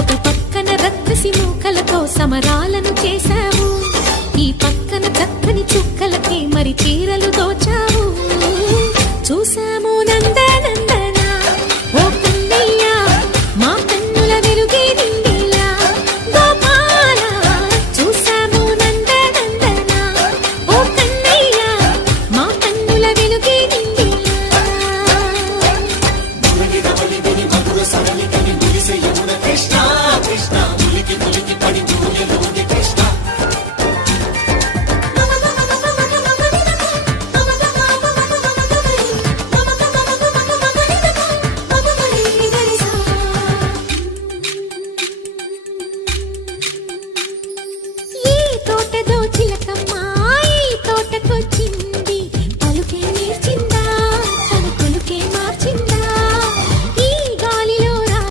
ఒక పక్కన రక్కసి మూకలతో సమరాలను చేశావు, ఈ పక్కన చక్కని చుక్కలకి మరి చీరలు దోచావు. చూసాము